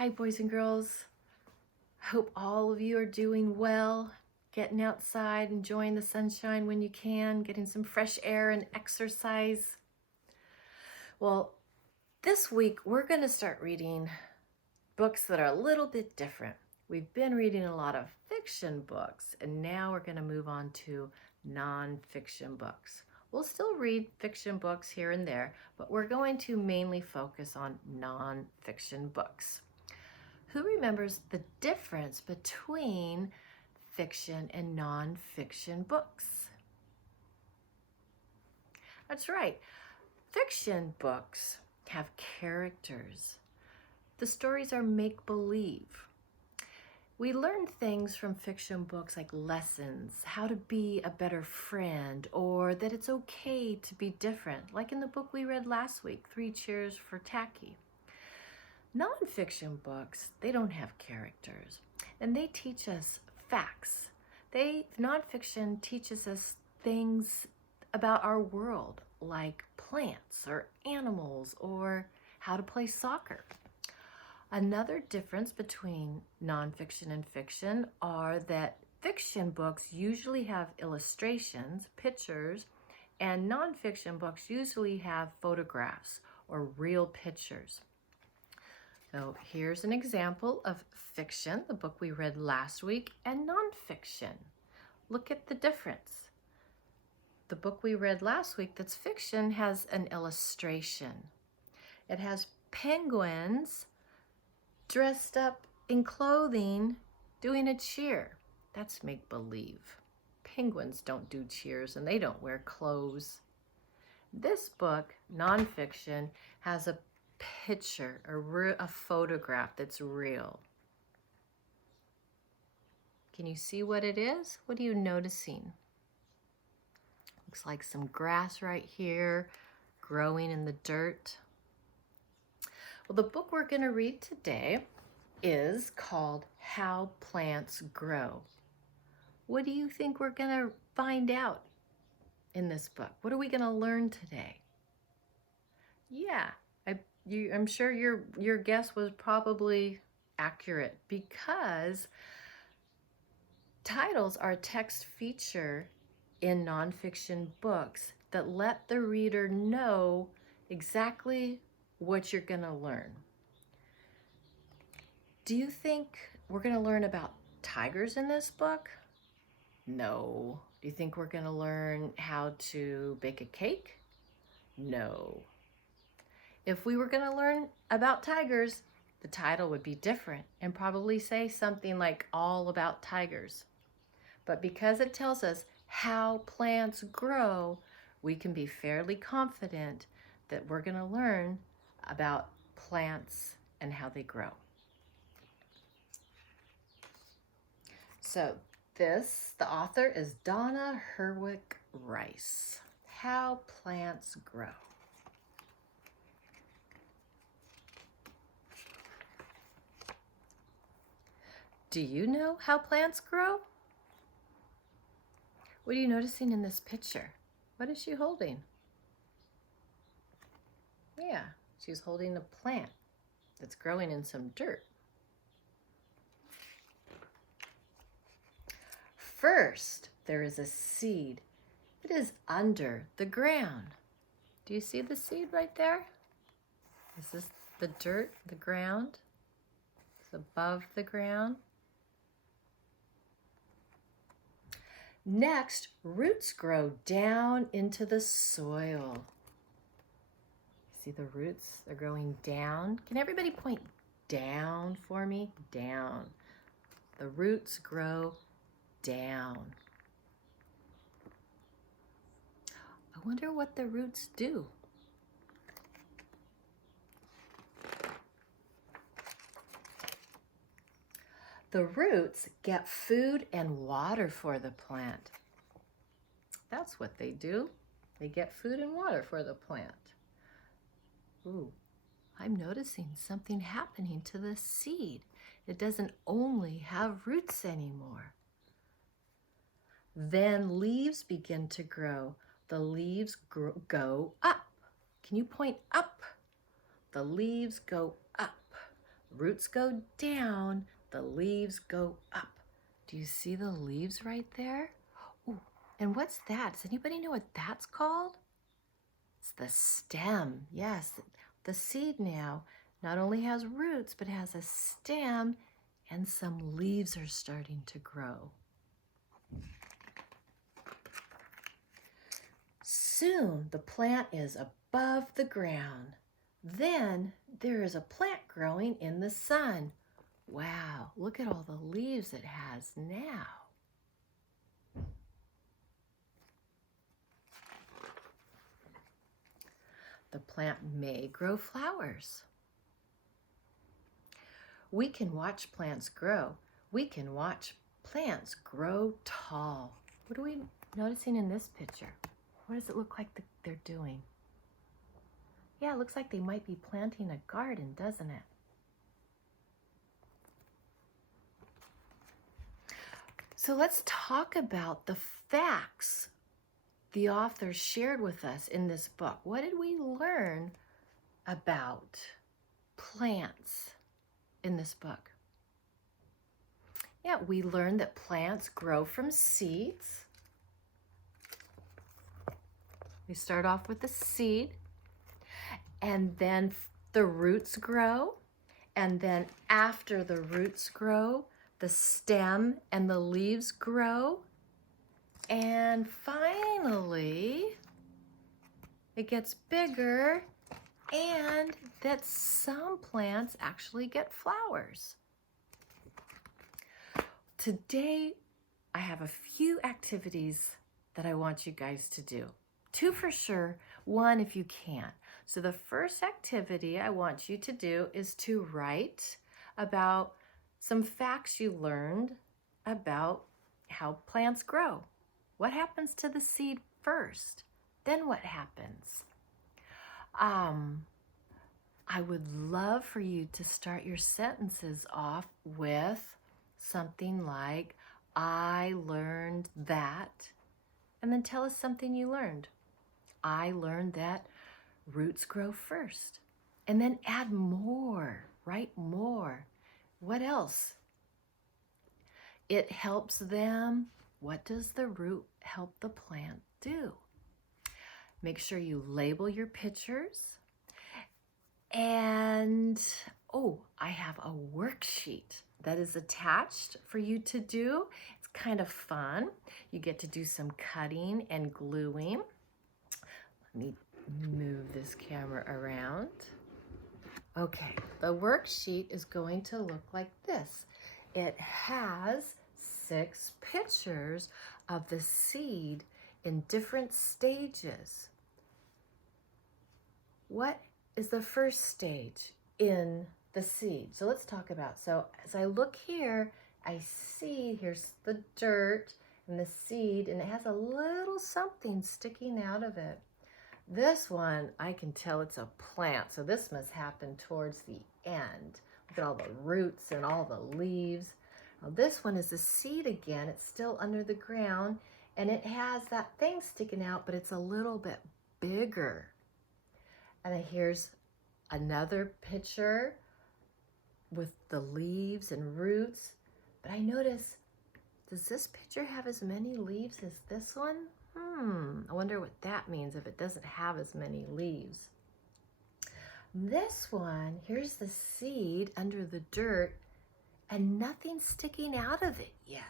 Hi, boys and girls. Hope all of you are doing well, getting outside, enjoying the sunshine when you can, getting some fresh air and exercise. Well, this week we're going to start reading books that are a little bit different. We've been reading a lot of fiction books, and now we're going to move on to nonfiction books. We'll still read fiction books here and there, but we're going to mainly focus on nonfiction books. Who remembers the difference between fiction and nonfiction books? That's right. Fiction books have characters. The stories are make-believe. We learn things from fiction books like lessons, how to be a better friend, or that it's okay to be different, like in the book we read last week, 3 Cheers for Tacky. Nonfiction books, they don't have characters, and they teach us facts. Nonfiction teaches us things about our world, like plants or animals or how to play soccer. Another difference between nonfiction and fiction are that fiction books usually have illustrations, pictures, and nonfiction books usually have photographs or real pictures. So here's an example of fiction, the book we read last week, and nonfiction. Look at the difference. The book we read last week that's fiction has an illustration. It has penguins dressed up in clothing doing a cheer. That's make-believe. Penguins don't do cheers and they don't wear clothes. This book, nonfiction, has a picture, a photograph that's real. Can you see what it is? What are you noticing? Looks like some grass right here growing in the dirt. Well, the book we're going to read today is called How Plants Grow. What do you think we're going to find out in this book? What are we going to learn today? Yeah, I'm sure your guess was probably accurate, because titles are a text feature in nonfiction books that let the reader know exactly what you're going to learn. Do you think we're going to learn about tigers in this book? No. Do you think we're going to learn how to bake a cake? No. If we were going to learn about tigers, the title would be different and probably say something like All About Tigers. But because it tells us how plants grow, we can be fairly confident that we're going to learn about plants and how they grow. So the author is Donna Hurwitz Rice. How Plants Grow. Do you know how plants grow? What are you noticing in this picture? What is she holding? Yeah, she's holding a plant that's growing in some dirt. First, there is a seed. It is under the ground. Do you see the seed right there? Is this the dirt, the ground? It's above the ground. Next, roots grow down into the soil. See the roots? They're growing down. Can everybody point down for me? Down. The roots grow down. I wonder what the roots do. The roots get food and water for the plant. That's what they do. They get food and water for the plant. Ooh, I'm noticing something happening to the seed. It doesn't only have roots anymore. Then leaves begin to grow. The leaves go up. Can you point up? The leaves go up. Roots go down, the leaves go up. Do you see the leaves right there? Ooh, and what's that? Does anybody know what that's called? It's the stem. Yes, the seed now not only has roots, but has a stem, and some leaves are starting to grow. Soon the plant is above the ground. Then there is a plant growing in the sun. Wow, look at all the leaves it has now. The plant may grow flowers. We can watch plants grow. We can watch plants grow tall. What are we noticing in this picture? What does it look like they're doing? Yeah, it looks like they might be planting a garden, doesn't it? So let's talk about the facts the author shared with us in this book. What did we learn about plants in this book? Yeah, we learned that plants grow from seeds. We start off with the seed, and then the roots grow, and then after the roots grow, the stem and the leaves grow, and finally it gets bigger, and that some plants actually get flowers. Today I have a few activities that I want you guys to do. 2 for sure, 1 if you can't. So the first activity I want you to do is to write about some facts you learned about how plants grow. What happens to the seed first? Then what happens? I would love for you to start your sentences off with something like, I learned that, and then tell us something you learned. I learned that roots grow first. And then add more, write more. What else? It helps them. What does the root help the plant do? Make sure you label your pictures. And, I have a worksheet that is attached for you to do. It's kind of fun. You get to do some cutting and gluing. Let me move this camera around. Okay, the worksheet is going to look like this. It has 6 pictures of the seed in different stages. What is the first stage in the seed? So let's talk about, so as I look here, I see here's the dirt and the seed, and it has a little something sticking out of it. This one, I can tell it's a plant, so this must happen towards the end. Look at all the roots and all the leaves. Now this one is a seed again. It's still under the ground, and it has that thing sticking out, but it's a little bit bigger. And then here's another picture with the leaves and roots. But I notice, does this picture have as many leaves as this one? I wonder what that means if it doesn't have as many leaves. This one, here's the seed under the dirt, and nothing's sticking out of it yet.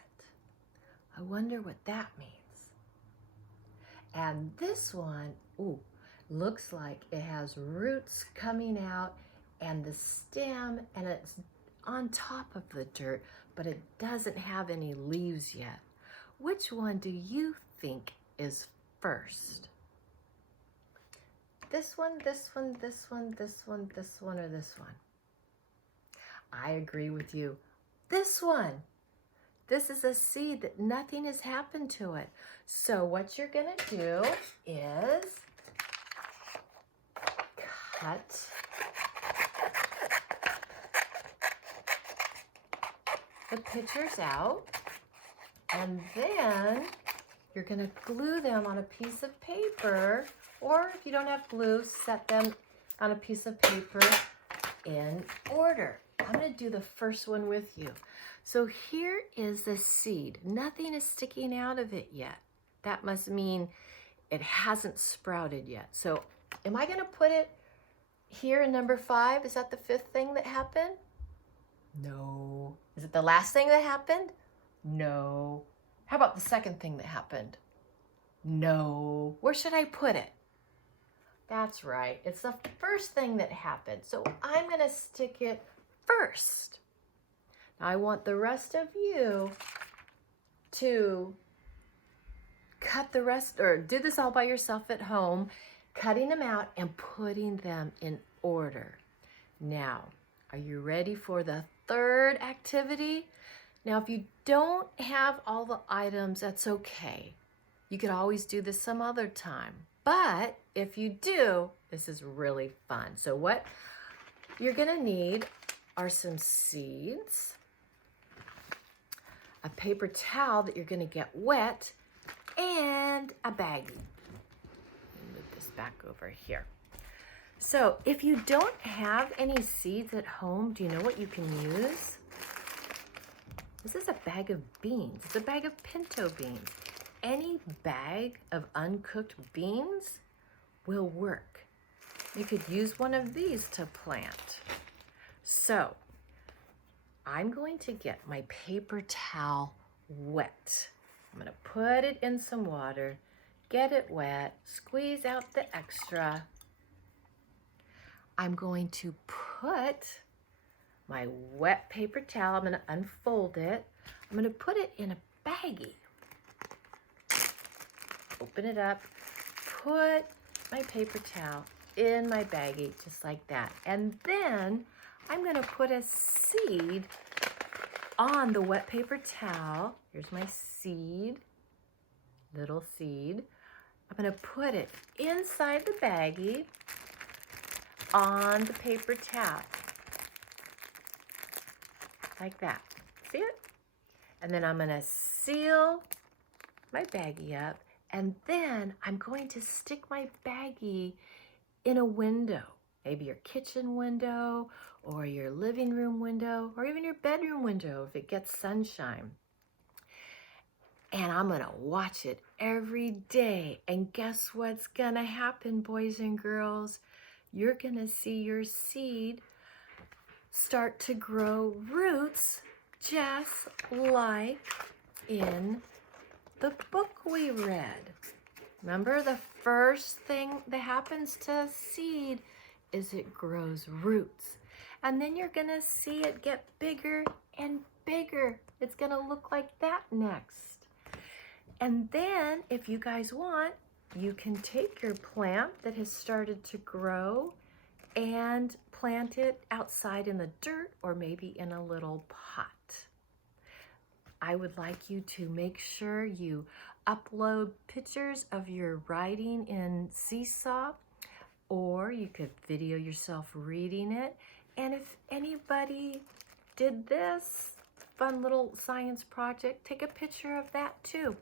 I wonder what that means. And this one, looks like it has roots coming out and the stem, and it's on top of the dirt, but it doesn't have any leaves yet. Which one do you think is first? This one, this one, this one, this one, this one, or this one? I agree with you. This one. This is a seed that nothing has happened to it. So what you're gonna do is cut the pictures out, and then you're going to glue them on a piece of paper, or if you don't have glue, set them on a piece of paper in order. I'm going to do the first one with you. So here is a seed. Nothing is sticking out of it yet. That must mean it hasn't sprouted yet. So am I going to put it here in number 5? Is that the 5th thing that happened? No. Is it the last thing that happened? No. How about the 2nd thing that happened? No. Where should I put it? That's right. It's the 1st thing that happened. So I'm going to stick it first. Now I want the rest of you to cut the rest, or do this all by yourself at home, cutting them out and putting them in order. Now, are you ready for the 3rd activity? Now, if you don't have all the items, that's okay. You could always do this some other time. But if you do, this is really fun. So what you're going to need are some seeds, a paper towel that you're going to get wet, and a baggie. Let me move this back over here. So if you don't have any seeds at home, do you know what you can use? This is a bag of beans. It's a bag of pinto beans. Any bag of uncooked beans will work. You could use one of these to plant. So I'm going to get my paper towel wet. I'm going to put it in some water, get it wet, squeeze out the extra. I'm going to put my wet paper towel, I'm going to unfold it. I'm going to put it in a baggie. Open it up, put my paper towel in my baggie, just like that. And then I'm going to put a seed on the wet paper towel. Here's my seed, little seed. I'm going to put it inside the baggie on the paper towel, like that. See it? And then I'm going to seal my baggie up, and then I'm going to stick my baggie in a window, maybe your kitchen window or your living room window or even your bedroom window if it gets sunshine. And I'm going to watch it every day. And guess what's going to happen, boys and girls? You're going to see your seed start to grow roots just like in the book we read. Remember, the first thing that happens to a seed is it grows roots. And then you're going to see it get bigger and bigger. It's going to look like that next. And then, if you guys want, you can take your plant that has started to grow and plant it outside in the dirt or maybe in a little pot. I would like you to make sure you upload pictures of your writing in Seesaw, or you could video yourself reading it. And if anybody did this fun little science project, take a picture of that too.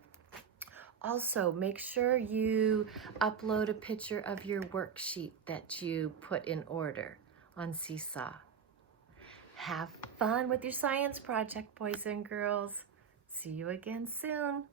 Also, make sure you upload a picture of your worksheet that you put in order on Seesaw. Have fun with your science project, boys and girls. See you again soon.